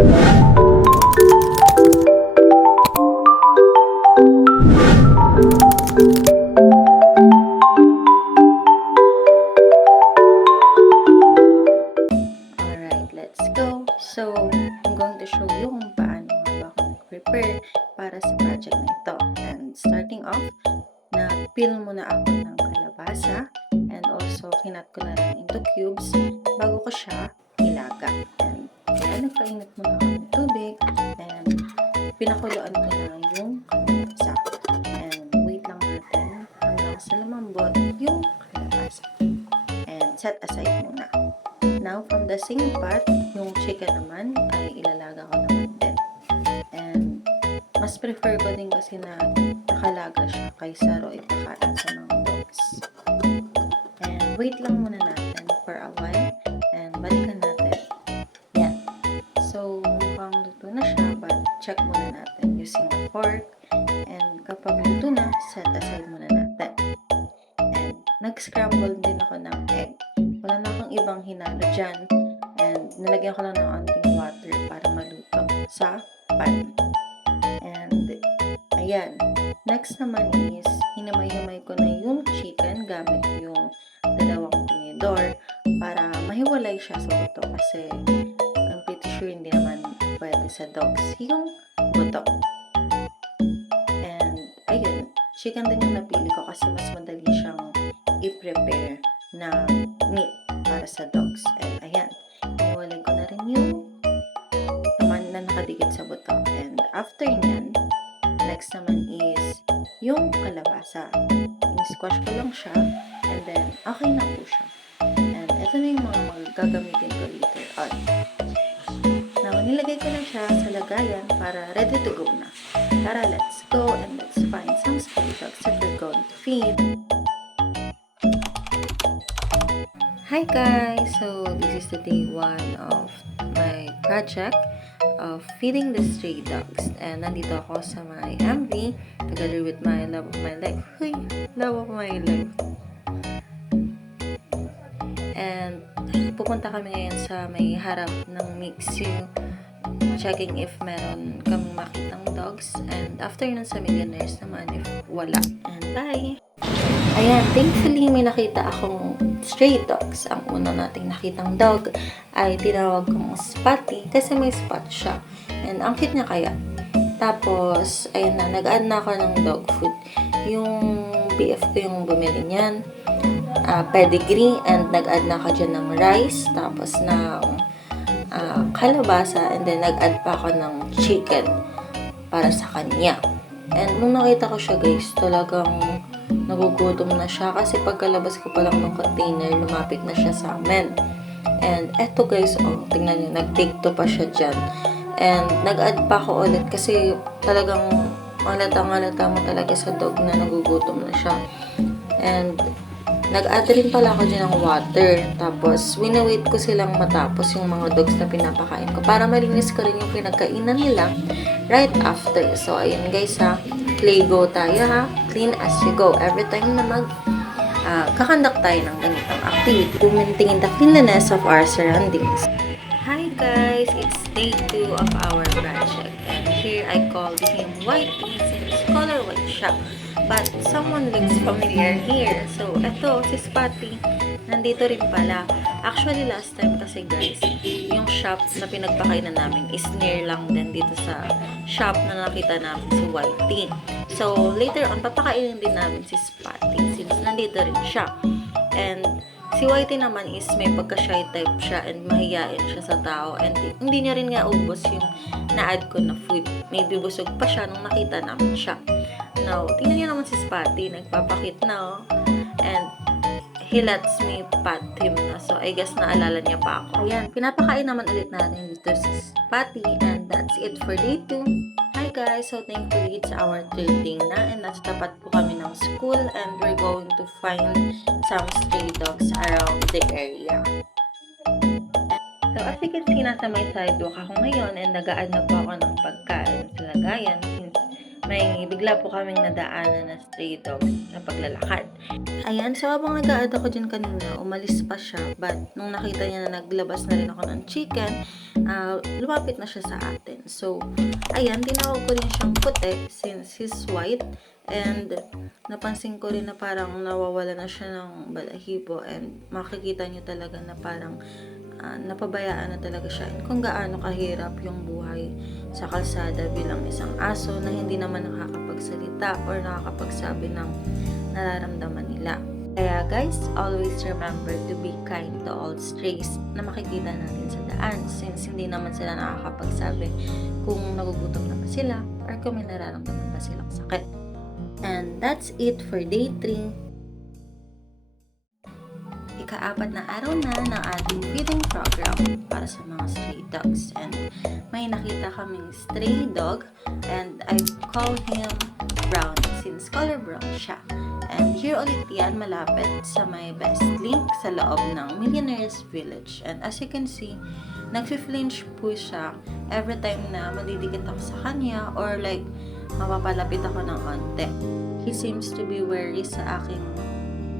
Alright, let's go. So, I'm going to show you kung paano nga ba ako nag-prepare para sa project na ito. And starting off, na-peel muna ako ng kalabasa and also kinat ko na rin into cubes bago ko siya ilaga. And kaya nagpainit muna ako ng tubig and pinakuluan ko na yung kalabasa. And wait lang natin hanggang sa lumambot yung kalabasa. And set aside muna. Now, from the same pot, yung chicken naman ay ilalaga ko naman din. And mas prefer ko din kasi na nakalaga siya kaysa raw ipakain sa mga dogs. And wait lang muna natin for a while and balikan natin. Yan. So, mukhang luto na siya but check muna natin using a fork. And kapag luto na, set aside muna natin. And nag-scramble din ako ng egg. Wala na akong ibang hinalo dyan. And nilagyan ko lang ng anting water para maluto sa pan. And ayan. Next naman is, hinamay-hamay ko na yung chicken gamit yung dalawang tinidor para mahiwalay siya sa buto. Kasi I'm pretty sure hindi naman pwede sa dogs yung buto. And ayun. Chicken din yung napili ko kasi mas madali siyang i-prepare na meat para sa dogs. And ayan, iniwalay ko na rin yung laman na nakadikit sa buto. And after nyan, next naman is yung kalabasa. Squash ko lang siya and then okay na po siya. And ito na yung mga gagamitin ko later on. Now, nilagay ko na siya sa lagayan para ready to go na. Tara, let's go and let's find some stray dogs that we're going to feed. Hi guys! So, this is the day 1 of my project of feeding the stray dogs. And nandito ako sa my MV together with my love of my life. Huy! Love of my life. And pupunta kami ngayon sa may harap ng Mixu, checking if meron kaming makitang dogs. And after nun sa Millionaires naman if wala. And bye! Ayan, thankfully may nakita akong stray dogs. Ang una nating nakitang dog ay tinawag kong Spotty kasi may spot siya. And ang cute niya kaya. Tapos, ayan na, nag-add na ako ng dog food. Yung BF ko yung bumili niyan. Pedigree and nag-add na ako dyan ng rice. Tapos ng kalabasa and then nag-add pa ako ng chicken para sa kanya. And nung nakita ko siya guys, talagang nagugutom na siya kasi pagkalabas ko pa lang ng container, lumapit na siya sa amin. And eto guys, oh, tingnan niyo, nag-take 2 pa siya dyan. And nag-add pa ako ulit kasi talagang malata mo talaga sa dog na nagugutom na siya. And nag-add rin pala ako dyan ng water. Tapos, winawait ko silang matapos yung mga dogs na pinapakain ko para malinis ko rin yung pinagkainan nila right after. So, ayun guys ha. Play go tayo ha. Clean as you go. Every time na kakandak tayo ng ganitong activity to maintain the cleanliness of our surroundings. Hi guys! It's day 2 of our project. And here I called him Whitey since color white siya. But someone looks familiar here. So, eto, si Spotty. Nandito rin pala. Actually, last time kasi guys, yung shop na pinagpakainan namin is near lang din dito sa shop na nakita namin si Whitey. So, later on, papakainin din namin si Spotty since nandito rin siya. And si Whitey naman is may pagka-shy type siya and mahiyain siya sa tao. And hindi niya rin nga ubos yung na-add ko na food. Maybe busog pa siya nung nakita namin siya. Now, tingnan niyo naman si Spotty, nagpapakit na, oh. And he lets me pat him na. So, I guess naalala niya pa ako. Ayan, pinapakain naman ulit natin dito si Spotty. And that's it for day 2. Hi guys! So, thankfully, it's our 3rd day na. And nasa tapat po kami ng school. And we're going to find some stray dogs around the area. So, as you can see, nasa may sidewalk ako ngayon. And nag-add na po ako ng pagkain sa lagayan. Since may bigla po kaming nadaanan na stray dog na paglalakad. Ayan, so habang nag-a-add ako dyan kanina, umalis pa siya. But nung nakita niya na naglabas na rin ako ng chicken, lumapit na siya sa atin. So, ayan, tinawag ko rin siyang puti since he's white. And napansin ko rin na parang nawawala na siya ng balahibo. And makikita niyo talaga na parang napabayaan na talaga siya. And kung gaano kahirap yung buhay sa kalsada bilang isang aso na hindi naman nakakapagsalita or nakakapagsabi ng nararamdaman nila. Kaya guys, always remember to be kind to all strays na makikita natin sa daan since hindi naman sila nakakapagsabi kung nagugutom na ba sila or kung may nararamdaman ba silang sakit. And that's it for day 3. Ika-4 na araw na ng ating feeding program para sa mga stray dogs. And may nakita kaming stray dog and I call him Brown since color brown siya. And here ulit yan, malapit sa may best link sa loob ng Millionaire's Village. And as you can see, nag-flinch po siya every time na madidikit ako sa kanya or like mapapalapit ako ng onte. He seems to be wary sa aking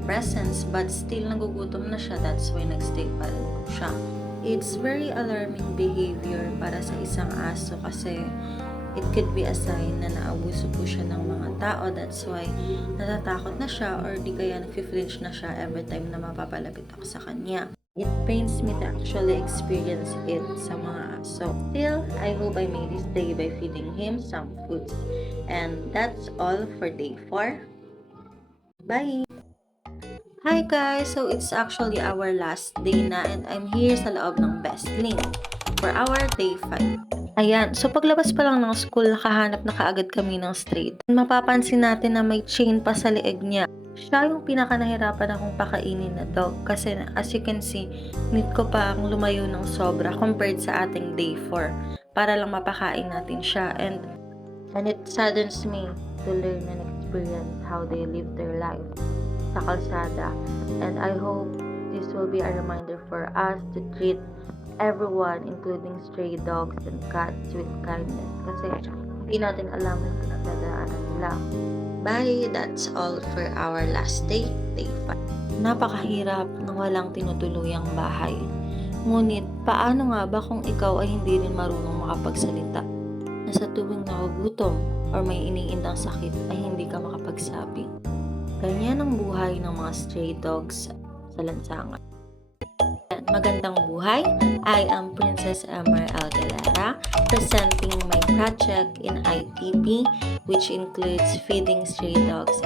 presence but still nagugutom na siya, that's why nagstay pa rin po siya. It's very alarming behavior para sa isang aso kasi it could be a sign na naabuso po siya ng mga tao, that's why natatakot na siya or di kaya nag-flinch na siya every time na mapapalapit ako sa kanya. It pains me to actually experience it sa mga aso. Still, I hope I made his day by feeding him some food. And that's all for day 4. Bye! Hi guys! So it's actually our last day na and I'm here sa loob ng Best Link for our day 5. Ayan, so paglabas pa lang ng school, nakahanap na kaagad kami ng street. Mapapansin natin na may chain pa sa leeg niya. Siya yung pinakanahirapan akong pakainin na dog kasi as you can see, need ko pa ang lumayo ng sobra compared sa ating day 4 para lang mapakain natin siya. And it saddens me to learn and experience how they live their life sa kalsada. And I hope this will be a reminder for us to treat everyone, including stray dogs and cats, with kindness. Kasi hindi natin alam yung pinagdadaanan nila. Bye! That's all for our last day, day 5. Napakahirap ng walang tinutuluyang bahay. Ngunit, paano nga ba kung ikaw ay hindi rin marunong makapagsalita? Na sa tuwing nagugutom or may iniindang sakit ay hindi ka makapagsabi. Ganyan ang buhay ng mga stray dogs sa lansangan. Magandang buhay! I am Princess Emmer Algalera, presenting my project in ITP, which includes feeding stray dogs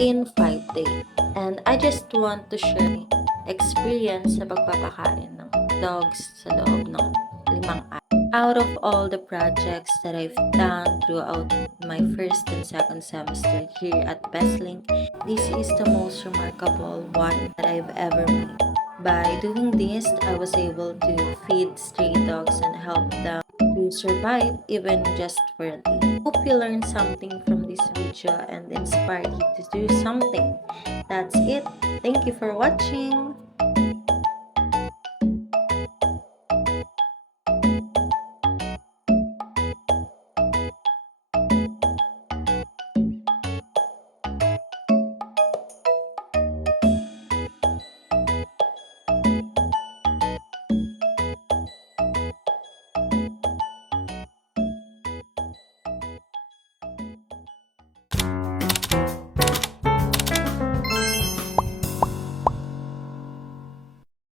in 5 days. And I just want to share experience sa pagpapakain ng dogs sa loob ng 5 araw. Out of all the projects that I've done throughout my first and second semester here at BestLink, this is the most remarkable one that I've ever made. By doing this, I was able to feed stray dogs and help them to survive even just for a day. Hope you learned something from this video and inspired you to do something. That's it. Thank you for watching.